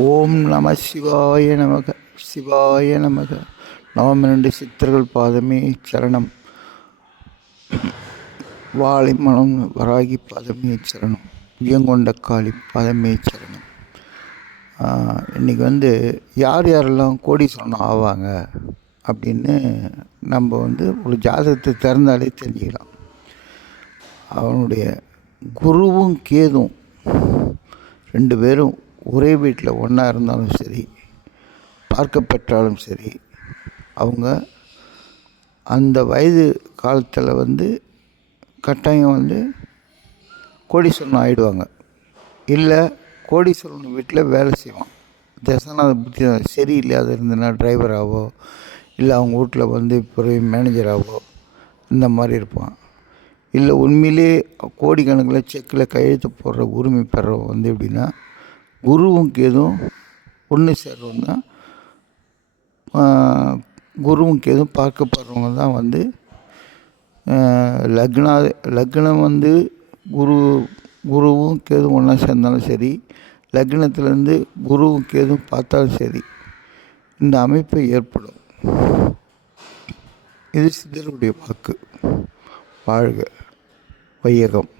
ஓம் நம சிவாய நமக. சிவாய நமக. நவமிரண்டு சித்தர்கள் பாதமே சரணம். வாழை மனம் வராகி பாதமே சரணம். புயங்கொண்ட காளி பாதமே சரணம். இன்றைக்கி யார் யாரெல்லாம் கோடீஸ்வரன் ஆவாங்க அப்படின்னு நம்ம ஒரு ஜாதகத்தை திறந்தாலே தெரிஞ்சுக்கலாம். அவனுடைய குருவும் கேதும் ரெண்டு பேரும் ஒரே வீட்டில் ஒன்றா இருந்தாலும் சரி, பார்க்கப்பட்டாலும் சரி, அவங்க அந்த வயது காலத்தில் கட்டாயம் கோடீஸ்வரன் ஆகிடுவாங்க. இல்லை கோடீஸ்வரன் வீட்டில் வேலை செய்வான். தசனாத புத்தி சரியில்லாத இருந்ததுன்னா டிரைவராகவோ, இல்லை அவங்க வீட்டில் இப்போ மேனேஜராகவோ இந்த மாதிரி இருப்பான். இல்லை உண்மையிலே கோடிக்கணக்கில் செக்கில் கையெழுத்து போடுற உரிமை பெறவன் எப்படின்னா, குருவும் கேதும் ஒன்று சேர்றவங்க தான். குருவும் கேதும் பார்க்கப்படுறவங்க தான் லக்னம் குருவும் கேதும் ஒன்றா சேர்ந்தாலும் சரி, லக்னத்துலேருந்து குருவும் கேதும் பார்த்தாலும் சரி, இந்த அமைப்பு ஏற்படும். இது சித்தருடைய வாக்கு. வாழ்க வையகம்.